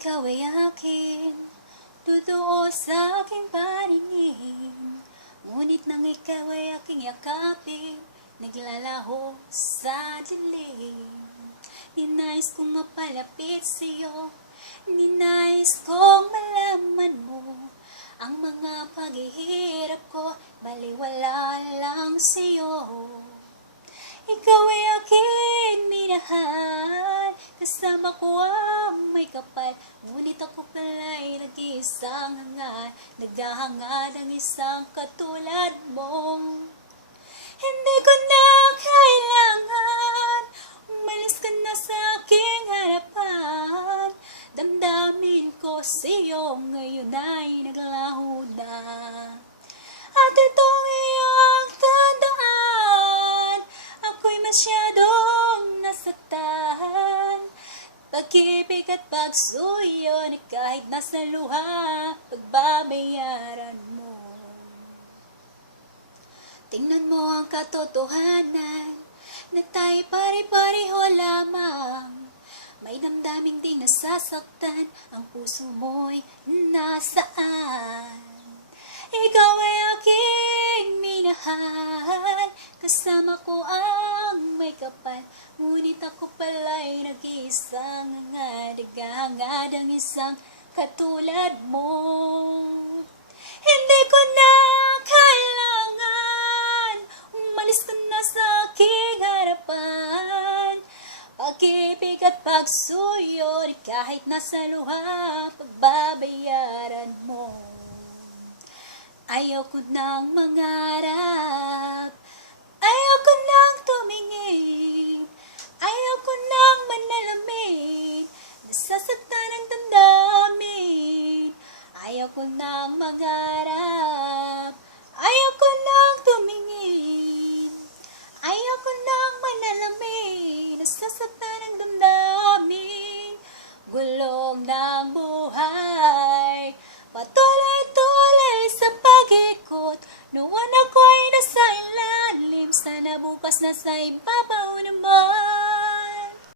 ikaw ay akin, totoo sa aking paningin. Ngunit nang ikaw ay aking yakapin, naglalaho sa dilim. Ninais kong mapalapit sa'yo, ninais kong malaman mo ang mga paghihirap ko, baliwala lang sa'yo. Ikaw ay aking minahal, kasama ko ang may kapal. Ngunit ako pala'y nag-iisang hangad, naghahangad ang isang katulad mo. Hindi ko na kailangan, umalis ka na sa aking harapan. Damdamin ko sa'yo ngayon ay naglaho na. At itong iyong tandaan, ako'y masyadong nasaktan. Pag-ibig at pagsuyo na kahit nasa luha, pagbabayaran mo. Tingnan mo ang katotohanan, na tayo pare-pareho lamang. May damdaming di nasasaktan, ang puso mo'y nasaan. Ikaw ay aking minahal, kasama ko ang may kapal. Ngunit ako pala'y nag-iisang hangad, naghahangad ang isang katulad mo. Hindi ko na kailangan, umalis ka na sa aking harapan. Pag-ibig at pagsuyo, kahit nasa luha, pagbabayaran mo. Ayaw ko nang mangarap, ayaw ko nang tumingin, ayaw ko nang manalamin, nasasaktan ang damdamin. Ayaw ko nang mangarap, ayaw ko nang tumingin, ayaw ko nang manalamin, nasasaktan ang damdamin. Gulong ng buhay, patuloy-tuloy sa pag-ikot. Noon ako'y nasa ilalim, sana bukas nasa ibabaw naman.